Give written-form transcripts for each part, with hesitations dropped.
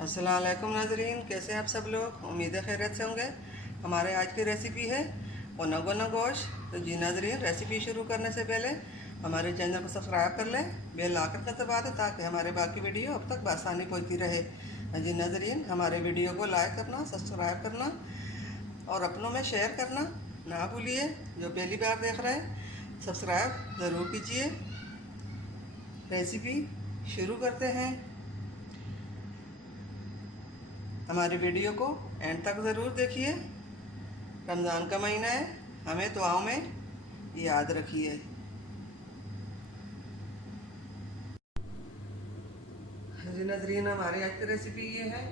अस्सलाम वालेकुम नाज़रीन, कैसे हैं आप सब लोग। उम्मीद है खैरियत से होंगे। हमारे आज की रेसिपी है ओना गोश्त। तो जी नाज़रीन, रेसिपी शुरू करने से पहले हमारे चैनल को सब्सक्राइब कर लें, बेल आइकन का दबा दें ताकि हमारे बाकी वीडियो अब तक बआसानी पहुंचती रहे। जी नाज़रीन, हमारे वीडियो को लाइक करना, सब्सक्राइब करना और अपनों में शेयर करना ना भूलिए। जो पहली बार देख रहे हैं सब्सक्राइब ज़रूर कीजिए। रेसिपी शुरू करते हैं। हमारे वीडियो को एंड तक ज़रूर देखिए। रमज़ान का महीना है, हमें दुआओं में याद रखिए। जी नाज़रीन, हमारी आज की रेसिपी ये है।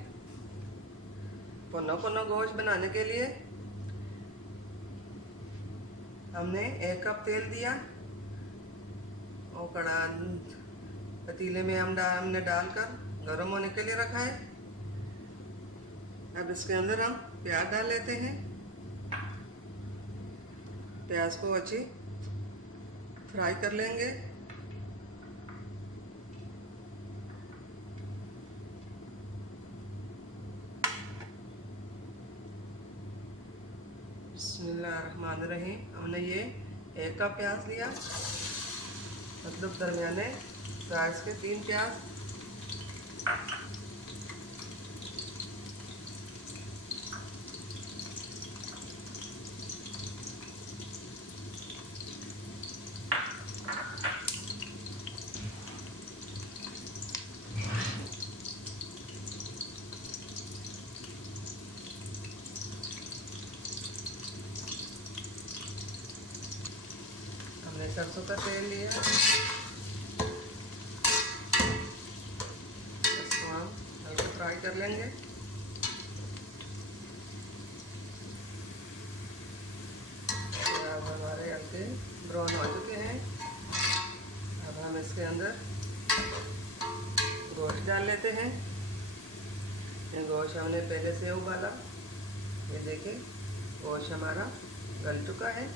पुनो गोश्त बनाने के लिए हमने 1 कप तेल दिया और कड़ा पतीले में हमने डालकर गर्म होने के लिए रखा है। अब इसके अंदर हम प्याज डाल लेते हैं। प्याज को अच्छी फ्राई कर लेंगे। बिस्मिल्लाहिर्रहमानिर्रहीम। हमने ये 1 कप प्याज लिया, मतलब दरमियाने साइज के 3 प्याज। हमने सरसों का तेल लिया, इसको हम हल्का फ्राई कर लेंगे। अब हमारे हल्के ब्राउन हो चुके हैं। अब हम इसके अंदर गोश्त डाल लेते हैं। ये गोश्त हमने पहले से उबाला, ये देखें गोश्त हमारा गल चुका है।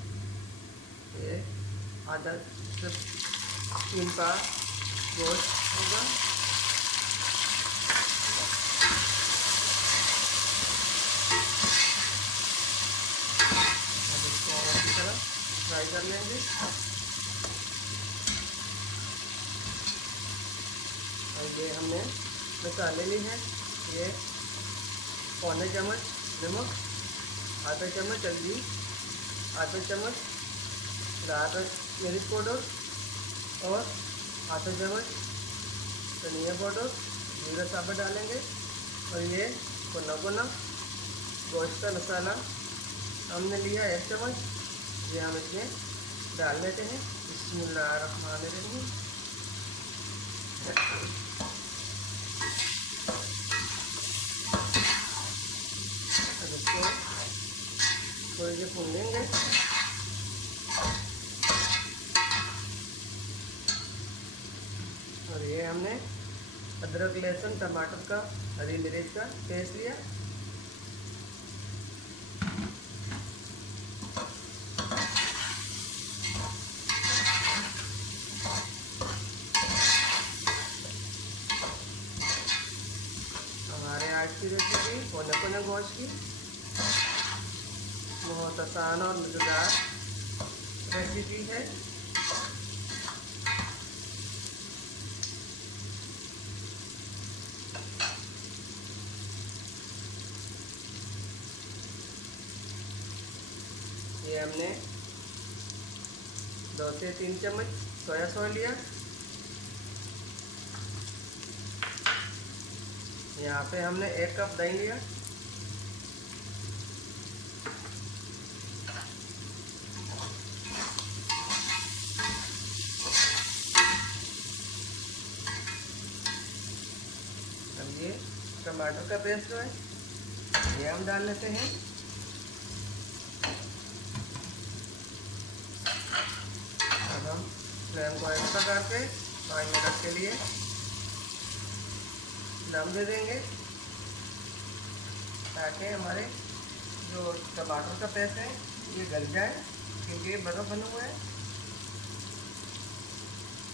ये आधा से 3 पाव गोश्त होगा। अब इसको अच्छी तरह फ्राई कर लेंगे। और ये हमने मसाले लिए हैं। ये पौने चम्मच नमक, आधा चम्मच हल्दी, आधा चम्मच लाल मिर्च पाउडर और आधा चम्मच धनिया पाउडर, जीरा साबुत डालेंगे। और ये पुना गोश्त का मसाला हमने लिया 1 चम्मच, ये हम इसमें डाल लेते हैं। बिस्मिल्लाहिर्रहमानिर्रहीम। अब इसको थोड़ी देर भून लेंगे। और ये हमने अदरक, लहसुन, टमाटर का, हरी मिर्च का पेस्ट लिया। हमारे आज की रेसिपी पुनो गोश्त की बहुत आसान और मज़ेदार रेसिपी है। ये हमने 2 से 3 चम्मच सोया सॉस लिया। यहाँ पे हमने 1 कप दही लिया। अब ये टमाटर का पेस्ट जो है ये हम डाल लेते हैं। अब हम फ्लेम को ऐसा करके 5 मिनट के लिए दम दे देंगे ताकि हमारे जो टमाटर का पेस्ट है ये गल जाए, क्योंकि ये बर्फ़ बना हुआ है।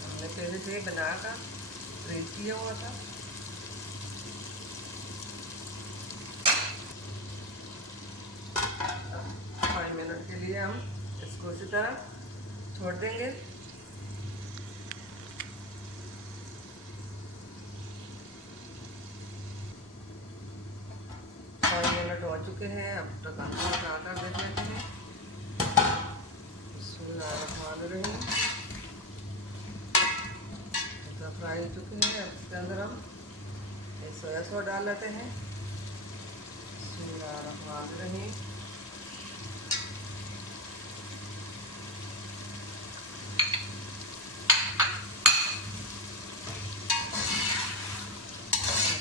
हमने पहले से बना कर फ्रीज किया हुआ था। मिनट के लिए हम इसको इसी तरह छोड़ देंगे। 5 मिनट हो चुके हैं। अब तक अंदर उठाकर देख लेते हैं। बिस्मिल्लाहिर्रहमानिर्रहीम। तो फ्राई हो चुके हैं। अब इसके अंदर हम सोया सॉस डाल लेते हैं। बिस्मिल्लाहिर्रहमानिर्रहीम।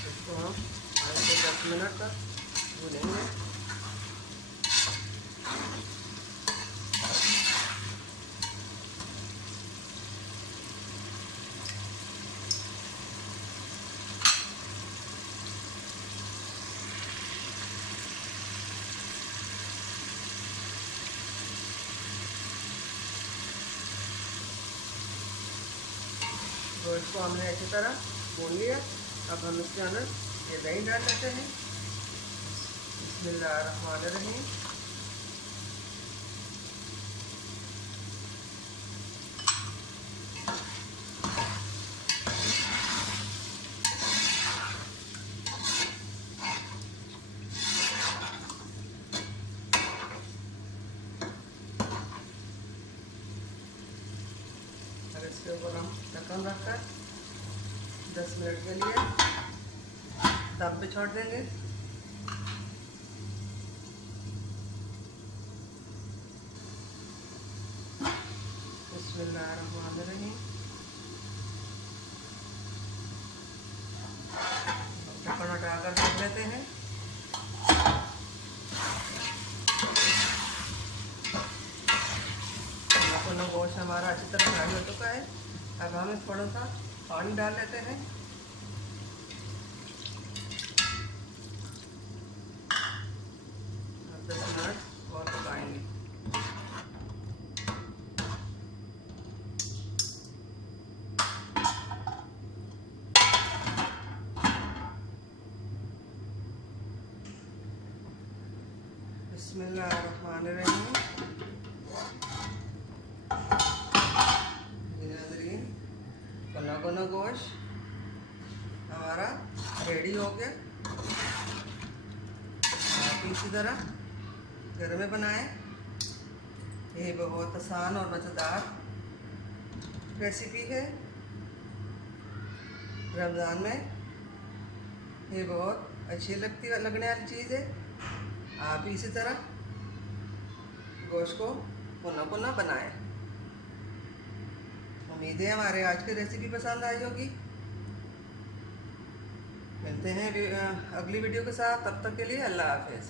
इसको हम 5 से 10 मिनट तक भूनेंगे। तो इसको हमने अच्छी तरह भून लिया। अब हम इसके अंदर ये दही डाल लेते हैं। बिस्मिल्लाहिर्रहमानिर्रहीम। और इसके ऊपर हम ढक्कन रखकर 10 मिनट के लिए दम पे छोड़ देंगे। बिस्मिल्लाहिर्रहमानिर्रहीम। ढक्कन हटाकर देख लेते हैं। गोश्त हमारा अच्छी तरह फ्राई हो चुका है। अब हम थोड़ा सा पानी डाल लेते हैं। अब 10 मिनट और पकाएंगे। बिस्मिल्लाहिर्रहमानिर्रहीम। कोना गोश्त हमारा रेडी हो गया। आप इसी तरह घर में बनाएं। ये बहुत आसान और मज़ेदार रेसिपी है। रमज़ान में ये बहुत अच्छी लगने वाली चीज़ है। आप इसी तरह गोश्त को कोना बनाएं। उम्मीद है हमारे आज की रेसिपी पसंद आई होगी। मिलते हैं अगली वीडियो के साथ। तब तक के लिए अल्लाह हाफ़िज़।